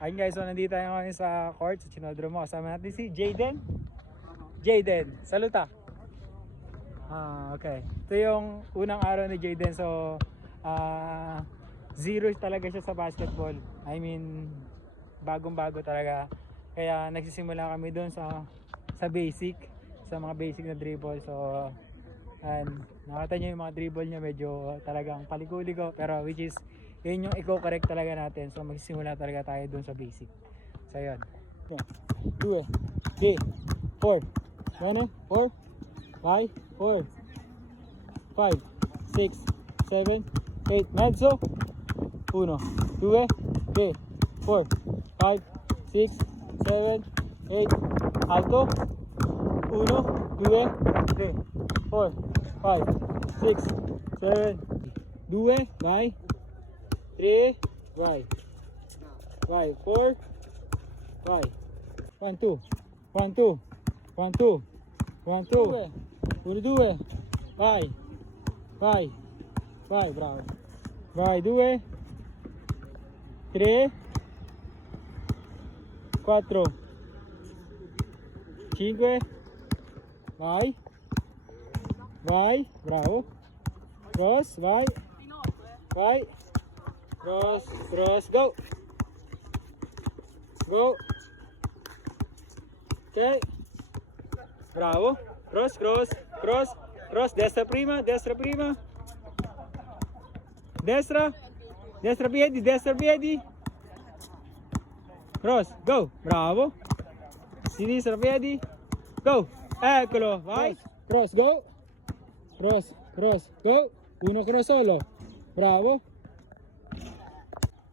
Ayun guys, so nandito tayo ngayon sa court, sa Chinodromo. Kasama natin si Jayden. Jayden, saluta. Okay. Ito yung unang araw ni Jayden. So, zero talaga siya sa basketball. I mean, bagong-bago talaga. Kaya nagsisimula kami doon sa basic, sa mga basic na dribble. So, and nakita nyo yung mga dribble niya, medyo talagang paliko-liko. Pero which is, yun yung i-correct talaga natin. So magsisimula talaga tayo dun sa basic. So yun. 2, 3, 4. 1, 4, 5, 4, 5, 6, 7, 8. Mezzo. 1, 2, 3, 4, 5, 6, 7, 8. Alto. 1, 2, 3, 4, 5, 6, 7. 2, vai. 3, vai. Vai, 4, vai. 1, 2, 1, 2, 1, 2, 1, 2, 1, 2, vai, vai, vai, bravo. Vai, 2, 3, 4, 5, vai, vai, bravo. Cross, vai, vai. Cross, cross, go. Go. Okay. Bravo. Cross, cross, cross, cross. Destra prima, destra prima. Destra. Destra piedi. Cross, go. Bravo. Sinistra piedi. Go. Eccolo, vai. Cross, go. Cross, cross, go. Uno cross solo. Bravo.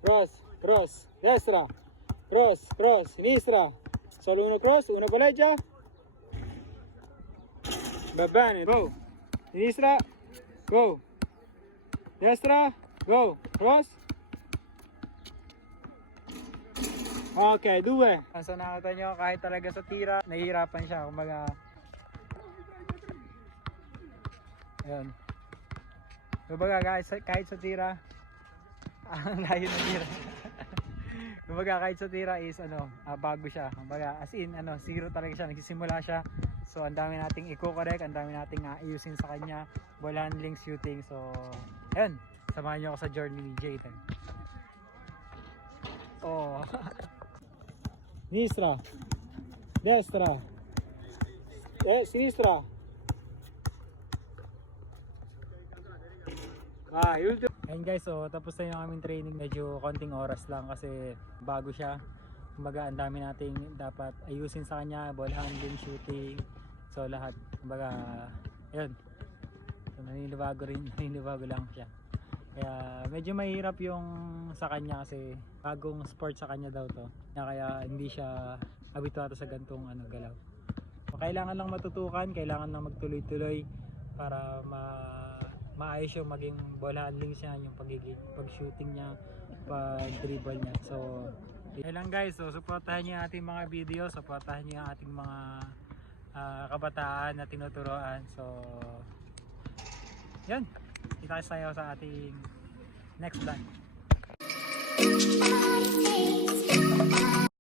Cross, cross, destra, cross, cross, sinistra, solo uno cross, uno palleggia, va bene, go, sinistra, go, destra, go, cross, okay, 2. So nakita nyo, kahit talaga sa tira, nahihirapan siya, kumbaga, ayun, kumbaga kahit sa tira, ang layo ng tira. Kumbaga kahit sa tira is bago siya. Kumbaga as in zero talaga siya, nagsisimula siya. So ang dami nating i-correct, ang dami nating ayusin sa kanya, ball handling, shooting. So ayun, samahan niyo ako sa journey ni Jayden. Oh. Sinistra. Destra. Sinistra. Ayun guys, so tapos na yung aming training. Medyo konting oras lang kasi bago siya. Kumbaga ang dami nating dapat ayusin sa kanya, ball handling, shooting, so lahat. Kumbaga ayun, so naninibago lang siya. Kaya medyo mahirap yung sa kanya kasi bagong sport sa kanya daw to, kaya hindi siya abituado sa gantong galaw. So, kailangan lang matutukan, kailangan lang magtuloy-tuloy para maayos yung maging ball handling siya, yung pag-shooting niya, pag-dribble niya. So, yun lang guys. So, supportahan niyo ating mga video, supportahan niyo ang ating mga kabataan na tinuturuan. So, yun. Kita tayo sa ating next vlog.